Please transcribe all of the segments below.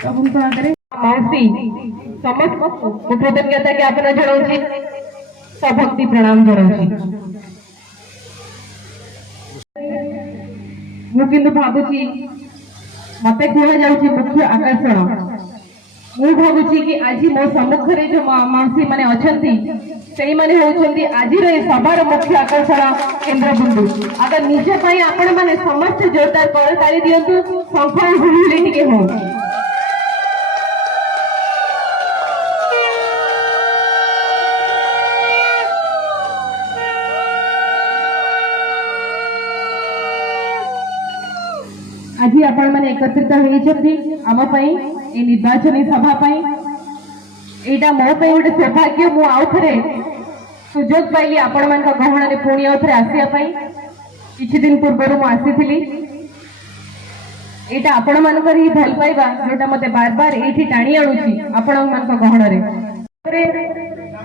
प्रभु आगे मौसी समस्त कृतज्ञता ज्ञापन जनाऊँगी सभक्ति प्रणाम जनाऊँगी मुझे भावुची मत कह मुख्य आकर्षण मु भावुची कि आज मो सम्मुखें जो मौसी मैंने अच्छा से मैंने होती आज सभार मुख्य आकर्षण केन्द्रबिंदु अगर निजे आपण मैंने समस्त जोरदार करताली दिंतु शंख हुलुहुली टिके हो आज आपण मैंने एकत्रित होती आम निर्वाचन सभा यहाँ मो गोटे सौभाग्य मु आउ थे सुजोग पाइली आपण मान गहण पुणी आउ थे आसवाई किछि दिन पूर्व मुझी यहाँ आपण मान भल पाइबा जोटा मत बार बार ये टाणी आणुची आपण मान गहण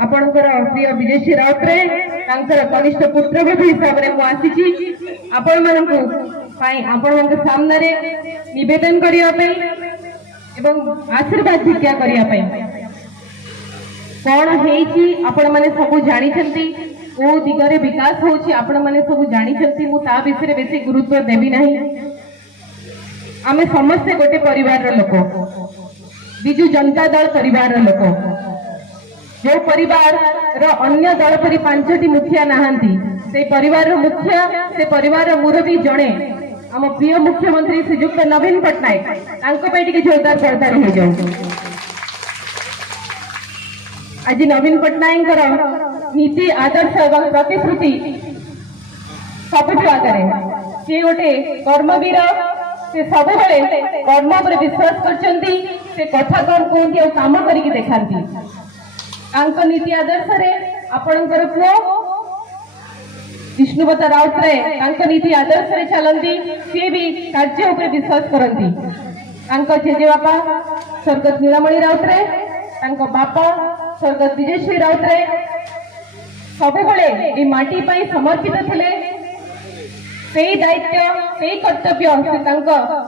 आपणकर प्रिय विजयश्री राउतराय कनिष्ठ पुत्र हिसाब से मुझी आपण मान सामने निवेदन करने आशीर्वाद भिक्षा करने कौन आपण मैंने सब जानते को दिगरे विकास होची आपण मैंने सब जानते मुझे विषय बेसी गुरुत्व देवी नहीं आमे समस्ते गोटे परिवार लोक बिजु जनता दल परिवार लोक जो परिवार अन्य दल परी 5टी मुखिया नहांती से परिवार मुखिया से परिवार मुरबी जड़े आम प्रिय मुख्यमंत्री श्रीजुक्त नवीन पट्टनायक जोरदार करताली हो जाऊ आज नवीन पट्टनायक नीति आदर्श और प्रतिश्रुति सबुठ आगे सी गोटे कर्मवीर से सब कर्म पर विश्वास कर कथा कौन कहती और कम करके देखा नीति आदर्श आपणकर पुओ विष्णुपता राउतराय नीति आदर्श चलती सी भी कार्य उपर विश्वास करती जेजेबापा स्वर्गत नीलमणि राउतराय बापा स्वर्गत विजयश्री राउतराय सब माटी समर्पित थे से दायित्व से कर्तव्य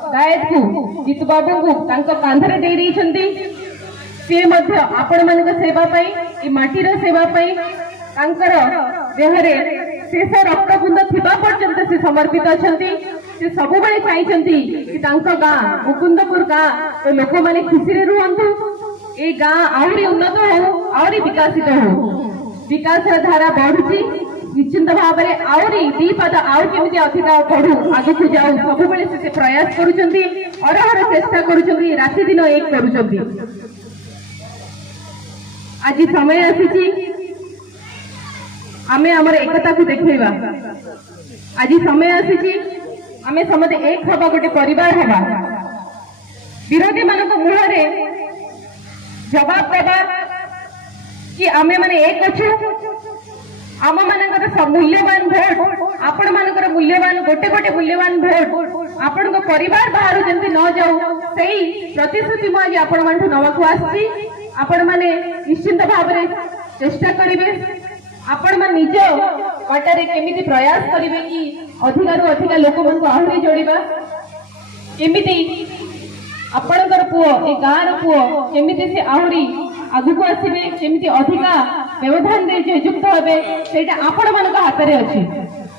दायित्व को जीतू बाबू को कांधरे दे देइछंती सी आपण मान सेवाई माटीर सेवाई देहरे शेष रक्तबुंद थिबा पर्यंत से समर्पित अच्छा से सब चाहती कि गाँ मुकुंदपुर गाँ लोक मैंने खुशी रुहतु ये गाँ आहरी उन्नत हो आहरी विकसित हो विकास धारा बढ़ुची निश्चिंत भाव में आहरी दी पद आउमी अधिक बढ़ू आग को जाऊ सब से प्रयास करहर चेष्टा कर राति दिन एक कर आज समय आसी आमे आमर एकता को देखा आज समय आसी आमे समझे एक हवा गोटे परिवार हवा विरोधी मान मुहरे जवाब देवा कि आमे माने एक अच्छु आम मान मूल्यवान भोट आपण मान मूल्यवान गोटे गोटे मूल्यवान भोट आपण परिवार बाहर जमी न जाऊ से प्रतिश्रुति मुझे आपण मान नवाक आसी आपण माने निश्चिंत भाव में चेष्टा करेंगे आपण मान निज बाटर केमिति प्रयास करेंगे कि अधिकारु अधिक लोक मान आहरी जोड़ा केमिति आपणकर पुओ ए गाँव पुओ केमिति से आहरी आगु को आसबे केमिति अधिका व्यवधान दे युक्त हे से आपण मान हाथ में अच्छी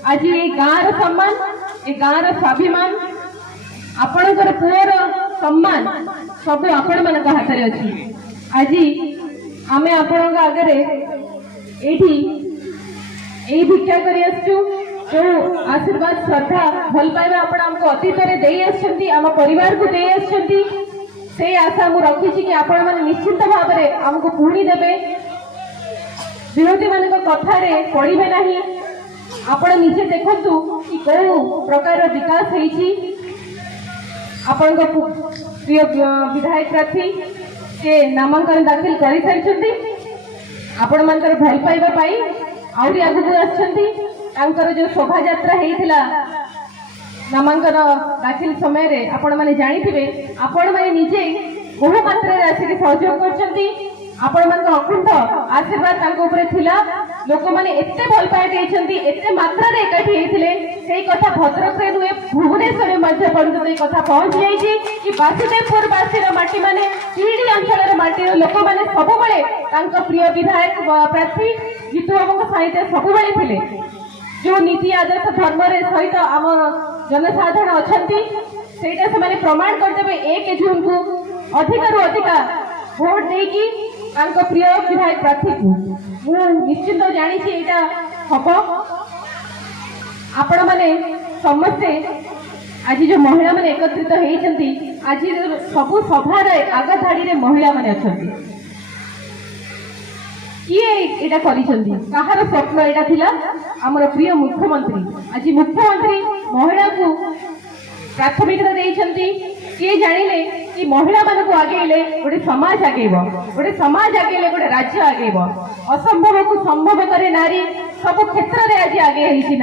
आज ये गाँव सम्मान ए गाँव स्वाभिमान आपणकर पुओर सम्मान सब आपण मान हाथ में अच्छी आज आमे आपण आगे ये भिक्षा कर जो आशीर्वाद श्रद्धा भल पाइबा आपण आमको अतीत में आम परिवार को दे से आशा मु रखी कि आपण मैंने निश्चिंत भाव में आमको पुणी देवे विरोधी मान कथार पड़े ना आपण निजे देखु कि कौ प्रकार विकास होती आपण प्रिय विधायक प्रार्थी से नामांकन दाखिल कर सारी आपण मान भल पाइबा आहरी आगू आसर जो शोभा यात्रा होता नामांकन दाखिल समय रे आपण मैंने जानी आपण मैंने निजे बहु मात्रा आसिक सहयोग कर आपण मान अखंड आशीर्वाद थिला लोक मैंने एते भल पाई एते मात्रा एकाठी होते से कथा भद्रक नुहे भुवनेश्वर मध्य पर्यटन कथा पहुंची जाइए कि वासुदेवपुर बासीर माटी माने पीढ़ी अंचल माटी लोक मैंने सब प्रिय विधायक प्रार्थी जीतू बाबू सहित सब थे जो नीति आदर्श धर्म सहित आम जनसाधारण अच्छा से प्रमाण करदे 1 जून को अधिक अधिका भोट देकी प्रिय विधायक प्रार्थी को निश्चित जानी हम आपण मैंने समस्ते आज जो महिला मैंने एकत्रित होती आज सब सभार आग धाड़ी महिला मैंने अच्छा किए यहाँ कहार स्वप्न यहाँ थिला आमर प्रिय मुख्यमंत्री आज मुख्यमंत्री महिला को प्राथमिकता देइछंती किए जानिले कि महिला मान को आगेले गोटे समाज आगेब गोटे समाज आगेले गोटे राज्य आगेब असंभव को संभव करे नारी सब क्षेत्र में आज आगे होइछि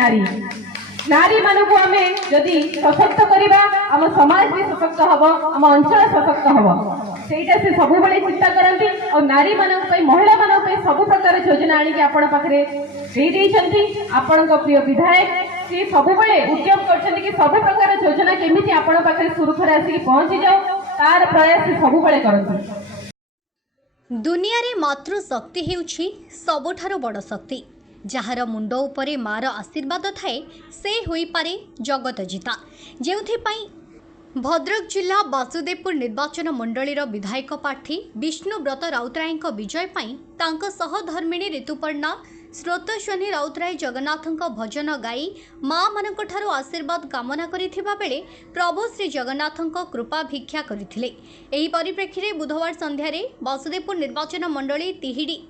नारी मान को आम जदि सशक्त करवा आम समाज भी सशक्त हम आम अंचल सशक्त हम सेटा से सब बड़े चिंता करती और नारी मान महिला मान सब प्रकार योजना आनिक आपण पाखे आपण प्रिय विधायक सी सब बड़े उद्यम कर सब प्रकार योजना केमी आपण पाखे सुरखुर आसिक पहुंची जाओ तार प्रयास सब बड़े करती। दुनिया रे मातृशक्ति हेउछि सबठारो बड़ शक्ति जार मुंड उपरे मार आशीर्वाद थाए से होई पारे जगत जीता जेउथिपाई भद्रक जिला वासुदेवपुर निर्वाचन मंडलीर विधायक प्रार्थी विष्णुव्रत राउतराय विजय पाई तांको सहधर्मिणी ऋतुपर्णा स्रोतस्वनी राउतराय जगन्नाथଙ୍କ भजन गाई माँ मानक ठारो आशीर्वाद कामना करिथिबा बेले प्रभु श्री जगन्नाथଙ୍କ कृपा भिक्षा करिथिले। एही परिप्रेक्षी में बुधवार संध्यारे वासुदेवपुर निर्वाचन मंडली तिहिडी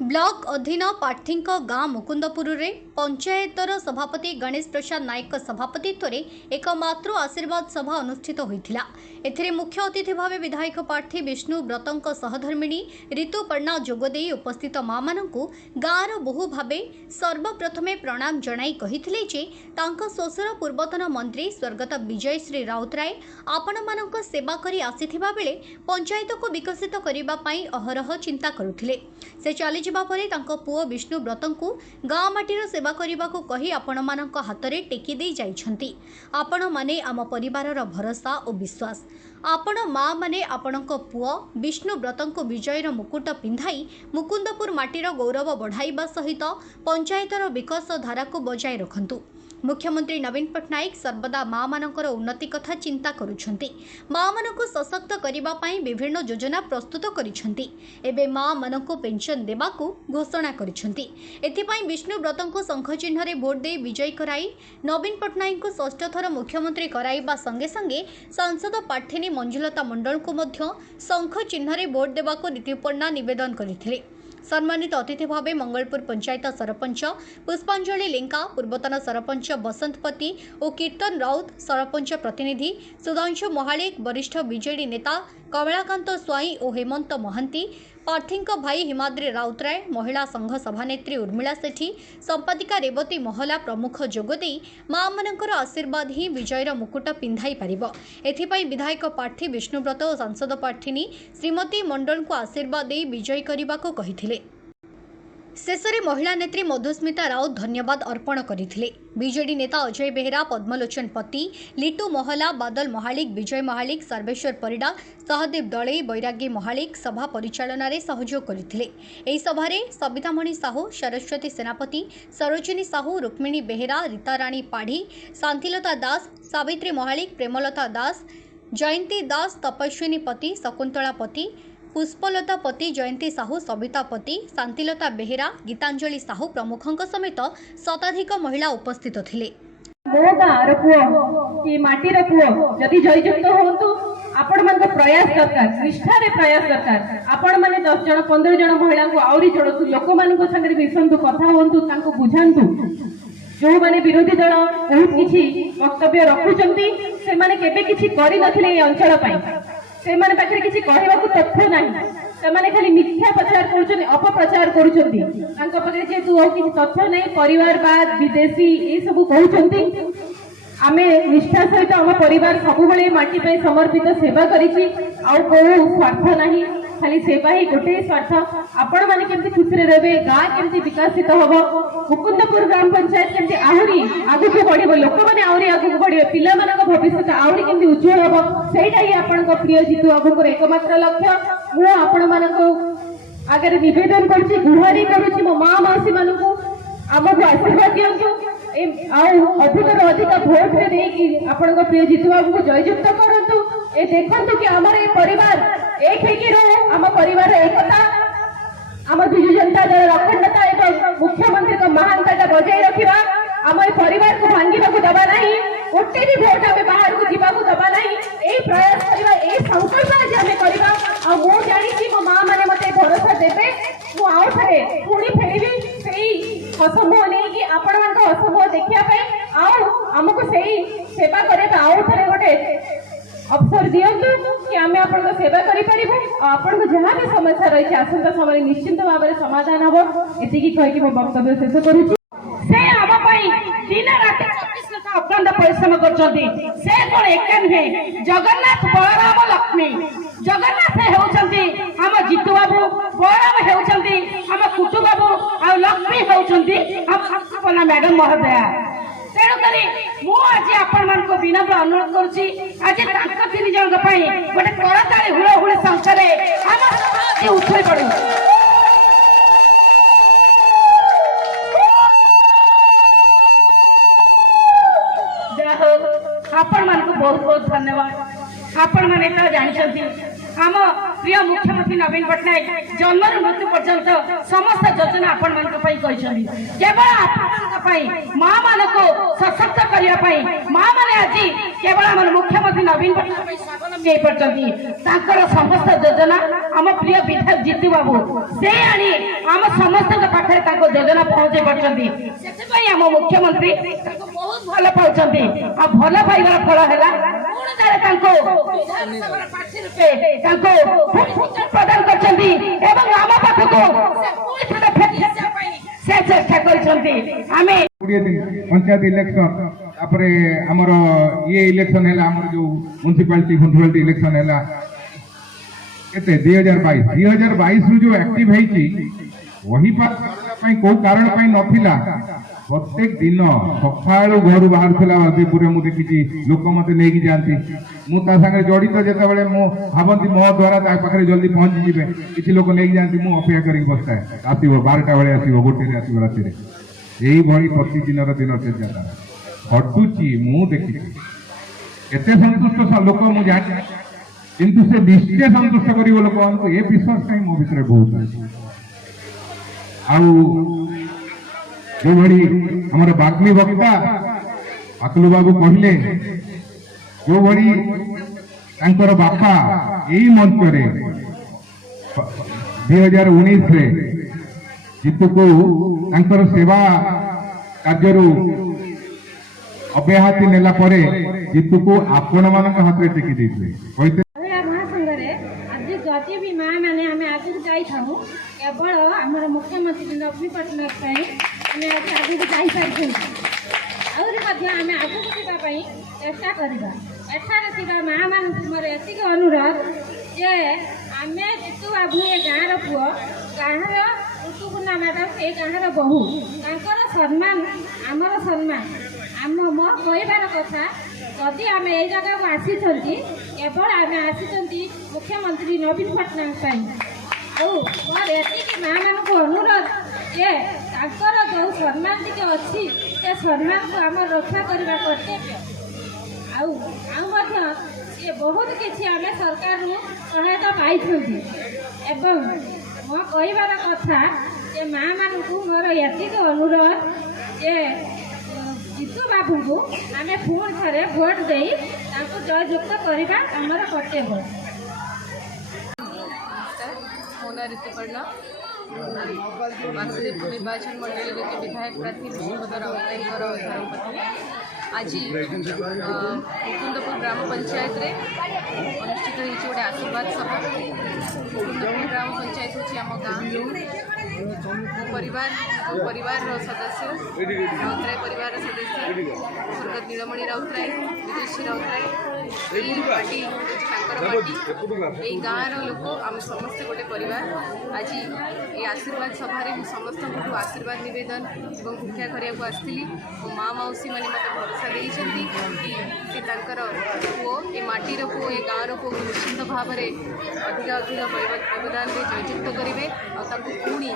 ब्लॉक अधीन प्रार्थी गाँ मुकुंदपुर रे पंचायतर सभापति गणेश प्रसाद नायक सभापतित्व एक मातृ आशीर्वाद सभा अनुष्ठित होइथिला। एथिरे मुख्य अतिथि भाव विधायक प्रार्थी विष्णुव्रतଙ୍କ सहधर्मिणी ऋतुपर्णा जोगदेई उपस्थित माँ मानकु गाँर बहु भावे सर्वप्रथमे प्रणाम जणाई कहिथिले जे तांको स्वशुर पूर्वतन मंत्री स्वर्गत विजय श्री राउतराय आपण मानक सेवा करी आसीथिबा बेले पंचायत को विकसित करिबा पई अहरह चिंता करुथिले। से चली जिबा परे तांको पुओ विष्णुव्रतଙ୍କୁ गाँ माटीर सेवा करने कही आपण मानक हाथ में टेकी दे जाइछंती। आपण माने आम परिवारर भरोसा और विश्वास आपण माँ माने आपणक पुओ विष्णुव्रतଙ୍କୁ विजयर मुकुट पिंधाई मुकुंदपुर माटीर गौरव बढ़ाइबा सहित पंचायतर विकास धारा को बजाय रखंतु। मुख्यमंत्री नवीन पट्टनायक सर्वदा माँ मानकर उन्नति कथा चिंता करुछंती। माँ मानक सशक्त करिबा पई विभिन्न योजना प्रस्तुत करिछंती। एबे माँ मानक पेंशन देबाकू घोषणा करिछंती। एथिपाई विष्णुव्रतଙ୍କୁ शंख चिन्ह रे भोट दे विजयी कराई नवीन पट्टनायक को षष्ठ थर मुख्यमंत्री कराइबा संगे संगे सांसद प्रार्थिनी मंजुलता मंडल को मध्य शंख चिन्ह रे भोट देबाकू ऋतुपर्णा निवेदन करिथिले। सम्मानित अतिथि भाव मंगलपुर पंचायत सरपंच पुष्पांजलि लेंका पूर्वतन सरपंच बसंतपति और कीर्तन राउत सरपंच प्रतिनिधि सुधांशु महालिक वरिष्ठ बीजेडी नेता कमलाकांत स्वाई और हेमंत महांती प्रार्थी भाई हिमाद्री राउतराय महिला संघ सभानेत्री उर्मिला सेठी संपादिका रेवती महला प्रमुख जोगदे माँ मानकर आशीर्वाद ही विजयर मुकुट पिंधाई पारिबो। एथिपाई विधायक प्रार्थी विष्णुव्रत और सांसद प्रार्थिनी श्रीमती मंडल को आशीर्वाद दे विजयी करने को कहिथिले। शेषे महिला नेत्री मधुस्मिता राउत धन्यवाद अर्पण करथिले। बीजेडी नेता अजय बेहेरा पद्मलोचन पति लिटू महला बादल महालिक विजय महालिक सर्वेश्वर परिडा सहदेव दले बैरागी महालिक सभा परिचालन में सहयोग करथिले। एही सभारे सवितामणि साहू सरस्वती सेनापति सरोजिनी साहू रुक्मिणी बेहेरा रीताराणी पाढ़ी शांतिलता दास सावित्री महालिक प्रेमलता दास जयंती दास तपस्विनी पति शकुंतला पति पुष्पलता पति जयंती साहू सविता पति शांतिलता बेहेरा गीतांजलि साहू प्रमुखों समेत शताधिक महिला उपस्थित थिले। मो गाँर पुओ कि माटीर पुओ जदि जययुक्त होंतु आपण मान प्रयास दरकार निष्ठारे प्रयास दरकार आपण माने 10 जन 15 जन महिला को आउरी जोड़तु लोक मान संगे मिशंतु कथा होंतु तांको बुझांतु जो माने विरोधी दल बहुत किछि वक्तव्य रखुचंती से माने केबे किछि करि नथिले ए अंचल पई से माने पाखरे किछि कहबाकू तथ्य नाही से माने खाली मिथ्या प्रचार करूछन अपप्रचार करूछंती तांको पाखरे जे तू और किछि तथ्य नै परिवारवाद विदेशी ए सब कहउछंती। आमे निष्ठा सहित आम परिवार सब बेले माटी पे समर्पित सेवा करिछि आउ को स्वार्थ नाही खाली सेवा ही गोटे स्वार्थ आपण माने केमती खुशी रहे गाँ केमती विकसित हम मुकुंदपुर ग्राम पंचायत केमती आहरी आगु बढ़ लोक मैंने आहरी आगु बढ़े पिला भविष्य आहरी केमती उज्जवल हम सेटा ही आपण प्रिय जीतू बाबू एकमात्र लक्ष्य मु आपण मानक आगे निवेदन करुच्ची गुहारी करुच्ची मो माँ मौसी मानक आमको आशीर्वाद दिंतु अधिक अधिक भोट में आपण प्रिय जीतू बाबू को जययुक्त करूँ ए देखु कि आम परिवार एक आम परिवार एकता आम विजु जनता दल अखंडता एवं मुख्यमंत्री महानता बजाय रखा आम परिवार को भांगा दबा ना गोटे भी भोट आम बाहर को जावाक दबा ना यही प्रयास करवा यही संकल्प आज आम करवा मु जानी मो माँ मैंने मत भरोसा देवे मुझे पुणी फेरबी से असंभव नहीं कि आपण मान असंभव देखापी आमको से सेवा करने आउ थे गोटे अवसर दिंतु कि आम आप सेवा करूँ जहाँ भी समस्या रही आसंता समय निश्चिंत भाव में समाधान हम एति कहीकि मो वक्तव्य शेष करुच्ची दिन रात 24 घंटा अक्लांत परिश्रम कर जगन्नाथ बलराम लक्ष्मी जगन्नाथ होती आम जीतू बाबू बलराम होती आम कुटु बाबू आ लक्ष्मी होती आम मैडम महोदया तेणुक आज आपण विनम्र अनुरोध करुच्ची आज तीन जन गोटे करताली हुड़हुड़ी संस्था आम उछली पड़ू आपण मान को बहुत बहुत धन्यवाद आपण माने तो जानछंती आम प्रिय मुख्यमंत्री नवीन पट्टनायक जन्म मृत्यु पर्यंत समस्त योजना आपण मान को केवल आपण माँ मान को सशक्त करने माँ मैंने आज केवल आम मुख्यमंत्री नवीन पट्टनायक स्वावलंबी हो समस्त योजना आम प्रिय विधायक जीतू बाबू से आनी आम समस्त पाखे योजना पहुंचे पार्टी आम मुख्यमंत्री बहुत भल पाँच भल पाइबार फल है प्रदान कर चेष्टा पंचायत इलेक्शन तापर आमर ये इलेक्शन है आमर जो म्युनिसिपालिटी इलेक्शन है केते 2022 जो एक्टिव है वही को कारण नथिला प्रत्येक दिन सका घर बाहर पूरे मुझे देखी लोक मत नहीं जाती मुझे जड़ित जो भावती मो द्वारा पाखे जल्दी पहुंची जाए किसी लोक नहीं जाती मुझे अपेक्षा कर बसता है आसो 12टा बेले आसो गोटे आसो राति यही भाई प्रतिदिन दिन घटुची मु देखी एत सन्तुष्ट लोक मुझे जानी किंतु से निश्चय सन्तुष्ट कर लोक ये विश्वास कहीं मो भीतर बहुत जो भली हमारे बाग्मी वक्ता अकलू बाबू कहले जो भली बापा यही मंच रे 2019 रे जीतू को सेवा कार्य अब्याहति नेला परे जीतू को आपण मान हाथ में टेकी देते जदि भी माँ मैंने आम आगे जाई केवल आम मुख्यमंत्री नवीन पट्टनायक आम आगे जापारी आम आगे जावाई चेष्टा करवा एठार माँ मान मोर एतिक अनुरोध जे आम जीतू बाबू ये गाँव पुओ गाँव ऋतुपूर्णा मैडम ये गाँव बहु तर सम्मान आमर सम्मान आम मो कहबार कथा जदि आम ये जगह को आसी केवल आम आसी मुख्यमंत्री नवीन पट्टनायक मोर एति माँ मान को अनुरोध जे जो सम्मान टी अच्छी से सम्मान को आम रक्षा करने कर्तव्य ये बहुत किसी आम सरकार सहायता पाई एवं मो कहबार कथा जे माँ मान को मोर एति अनुरोध जे जीतू बाबू को आम पुणी थे भोट दे जययुक्त करवा आमर कर्तव्य। मो ना ऋतुपर्णा वासुदेव निर्वाचन मंडल के विधायक प्रार्थी विष्णुधर राउतराय धर्मपत्नी आज मुकुंदपुर ग्राम पंचायत रे अनुष्ठित होती गोटे आशीर्वाद सभा। मुकुंदपुर ग्राम पंचायत हूँ आम गाँव परिवार सदस्य राउतराय परिवार सदस्य स्वर्गत नीलमणि राउतराय विदेशी राउतराय पार्टी पार्टी गाँव लोक आम समस्ते गोटे परिवार आज ये आशीर्वाद सभार समस्त आशीर्वाद नवेदन और भिक्षा करने आसती मो माँ मौसी मैंने मत भरोसा देती कि पुओ ये माटीर पुओ ये गाँव पुओ निश्चित भाव में अधिक अधिक योगदान जययुक्त करेंगे और पुणी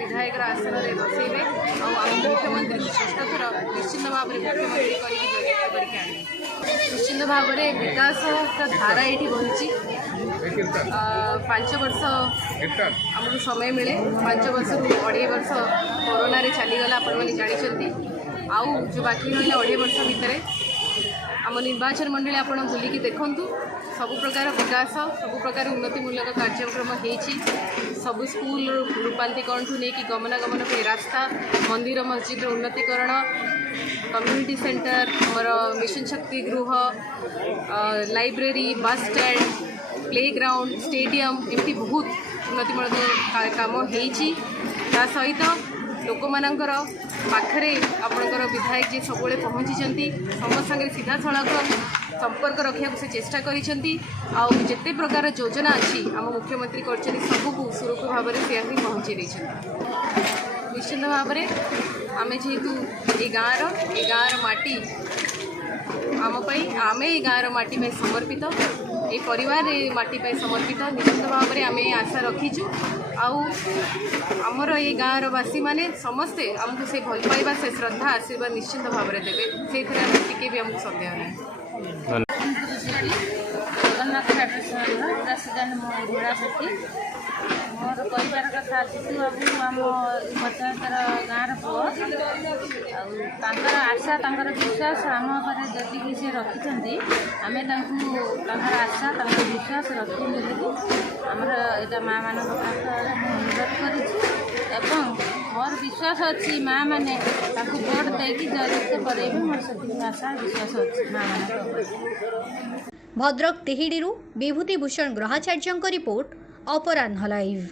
विधायक आसन में बसैबे आम मुख्यमंत्री श्रेष्ठ थर निश्चित भाव में मुख्यमंत्री करके जययुक्त करके आने निश्चित भाव में विकास धारा ये बही 5 वर्ष आमको समय मिले 5 वर्ष 2.5 वर्ष कोरोना रे चलीगला आपण जानते आउ जो बाकी रहा 2.5 वर्ष भितर आम निर्वाचन मंडली आप बुलिकी देखु सब प्रकार विकास सब प्रकार उन्नतिमूलक कार्यक्रम होती सबु स्कूल रूपांतरीकरण ठूँ नहीं गमनागमन पे रास्ता मंदिर मस्जिद उन्नतीकरण कम्युनिटी सेंटर आमर मिशन शक्ति गृह library bus stand playground stadium एमती बहुत उन्नतिमूलक काम होती सहित लोक मानकर पाखरे आपणकर विधायक जी सब पहुँची समस्त संगे सीधा सड़क संपर्क रखा से चेष्टा करिसेंती आउ जिते प्रकार योजना अच्छी आम मुख्यमंत्री कर सबको सुरक्षित भाव में से पहुँचे निश्चित भाव में आम जेहेतु ये गाँव माटी आमपाई आम ये गाँव माटी में समर्पित ये परिवार माटी पे समर्पित निश्चित भाव में आम आशा रखीचु आमर ये गाँववासी मैंने समस्ते आमको से भल पाइबा से श्रद्धा आशीर्वाद निश्चित भाव में देवे से टी भी आमको सन्देह नहीं जगन्नाथ फेडरेशन प्रेसिडेंट घोड़ा सेठी मोर परिवार कथा जीतू बाबू आम पंचायतर गाँव पुओ आशा विश्वास आम घरे जी से रखिंट आम आशा विश्वास रखी आमर यहाँ माँ मान अनुरोध कर मोर विश्वास अच्छी माँ मैंने भोट देकी जययुक्त करेबे मोर से आशा विश्वास अच्छी माँ मान भद्रक तिहिडी विभूति भूषण ग्रहाचार्य रिपोर्ट अपराह्न लाइव।